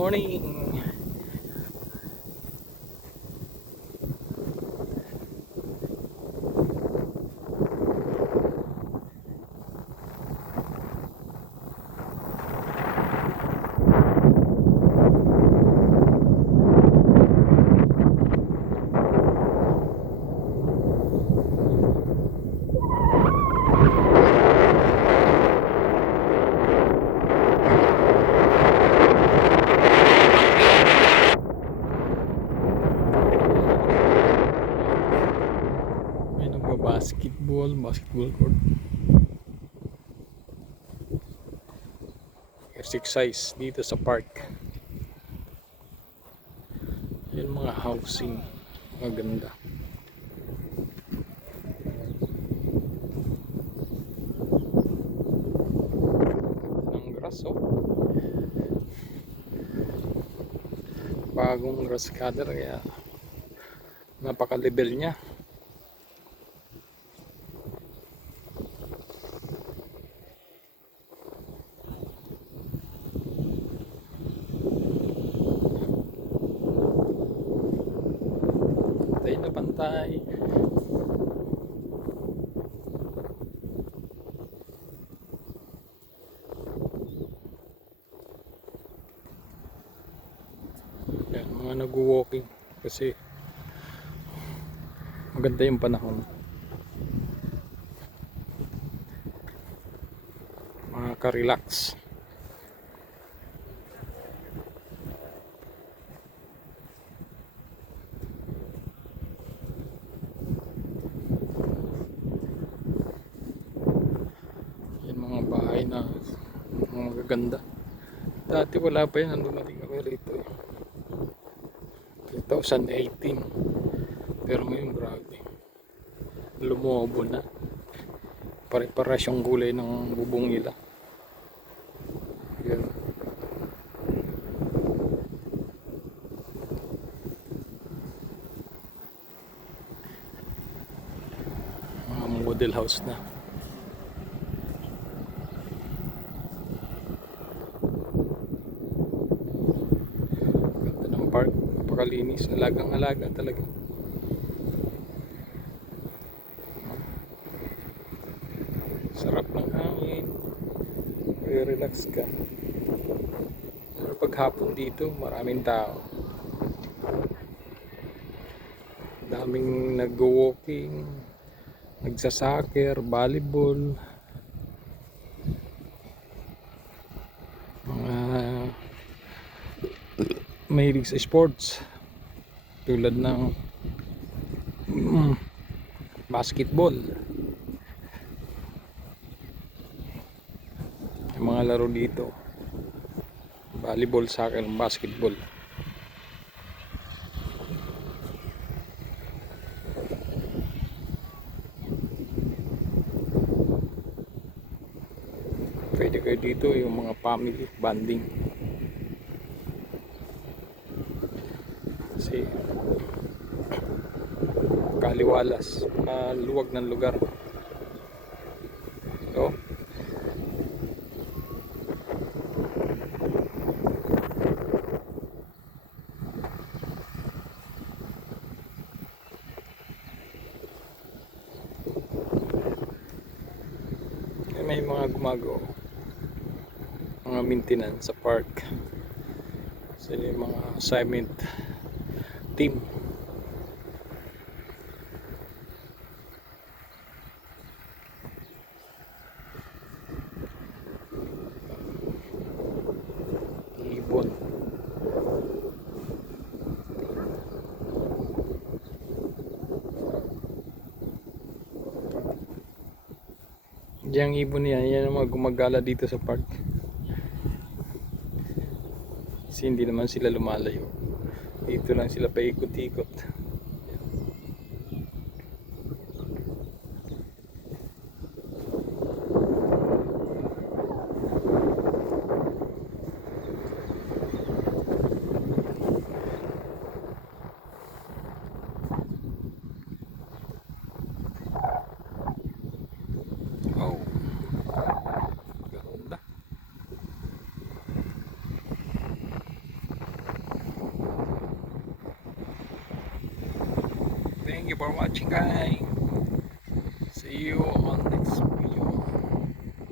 morning. May basketball court. Exercise dito sa park. Yan mga housing. Maganda. Ng grass, oh. Bagong grass cutter, kaya napaka-level niya. Pantay na pantay. Yan, mga nag-walking kasi maganda yung panahon. Makaka-relax. Yan mga bahay na mga magaganda. Dati wala pa yan, nandun natin ako rito eh. 2018. Pero ngayon grabe, lumobo na. Pare-paras yung gulay ng bubong nila. Yan. Mga model house na. Ganda ng park, napakalinis, alagang-alaga talaga. Sarap ng hangin, relax ka. Pero pag hapon dito, maraming tao. Daming nag-walking, nagsa-soccer, volleyball, mga mahilig sa sports tulad ng basketball. Yung mga laro dito, volleyball, soccer, basketball. Pwede kayo dito, yung mga family bonding. Kasi kaliwalas, luwag ng lugar. So, may mga gumagawa, mga maintenance sa park. Sila yung mga assignment team. Ibon. Diyang ibon yan ang mga gumagala dito sa park. Kasi hindi naman sila lumalayo. Dito lang sila paikot-ikot. Oh, ganda. Thank you for watching guys. See you on